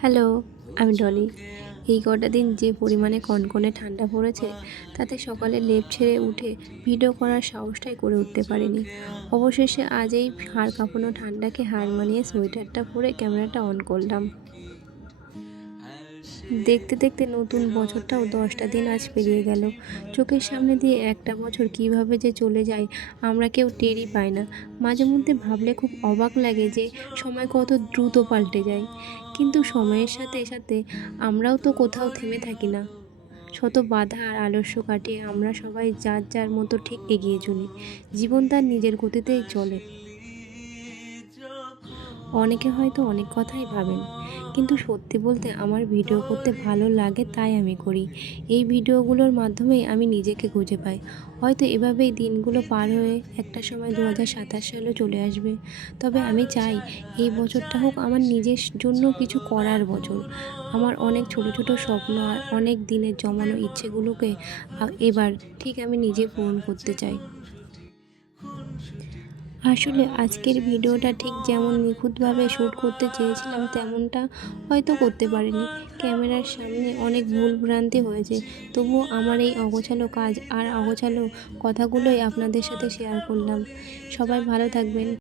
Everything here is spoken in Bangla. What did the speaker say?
হ্যালো, আমি ডলি। এই কটা দিন যে পরিমাণে কনকনে ঠান্ডা পড়েছে, তাতে সকালে লেপ ছেড়ে উঠে ভিডিও করার সাহসটাই করে উঠতে পারিনি। অবশেষে আজ এই হাড় কাঁপানো ঠান্ডাকে হার মানিয়ে সোয়েটারটা পরে ক্যামেরাটা অন করলাম। দেখতে দেখতে নতুন বছরটাও 10টা দিন আজ পেরিয়ে গেল। চোখের সামনে দিয়ে একটা বছর কিভাবে যে চলে যায় আমরা কেউ টেরই পাই না। মাঝে মধ্যে ভাবলে খুব অবাক লাগে যে সময় কত দ্রুত পাল্টে যায়। কিন্তু সময়ের সাথে সাথে আমরাও তো কোথাও থেমে থাকি না। শত বাধা আর আলস্য কাটিয়ে আমরা সবাই যার যার মতো ঠিক এগিয়ে চলি। জীবন তার নিজের গতিতেই চলে। অনেকে হয়তো অনেক কথাই ভাবেন, কিন্তু সত্যি বলতে আমার ভিডিও করতে ভালো লাগে, তাই আমি করি। এই ভিডিওগুলোর মাধ্যমেই আমি নিজেকে খুঁজে পাই। হয়তো এভাবেই দিনগুলো পার হয়ে একটা সময় 2027 সালও চলে আসবে। তবে আমি চাই এই বছরটা হোক আমার নিজের জন্য কিছু করার বছর। আমার অনেক ছোট ছোট স্বপ্ন আর অনেক দিনের জমানো ইচ্ছেগুলোকে এবার ঠিক আমি নিজে পূরণ করতে চাই। আসলে আজকের ভিডিওটা ঠিক যেমন নিখুঁতভাবে শ্যুট করতে চেয়েছিলাম তেমনটা হয়তো করতে পারিনি। ক্যামেরার সামনে অনেক ভুল ভ্রান্তি হয়েছে। তবুও আমার এই অগোছালো কাজ আর অগোছালো কথাগুলোই আপনাদের সাথে শেয়ার করলাম। সবাই ভালো থাকবেন।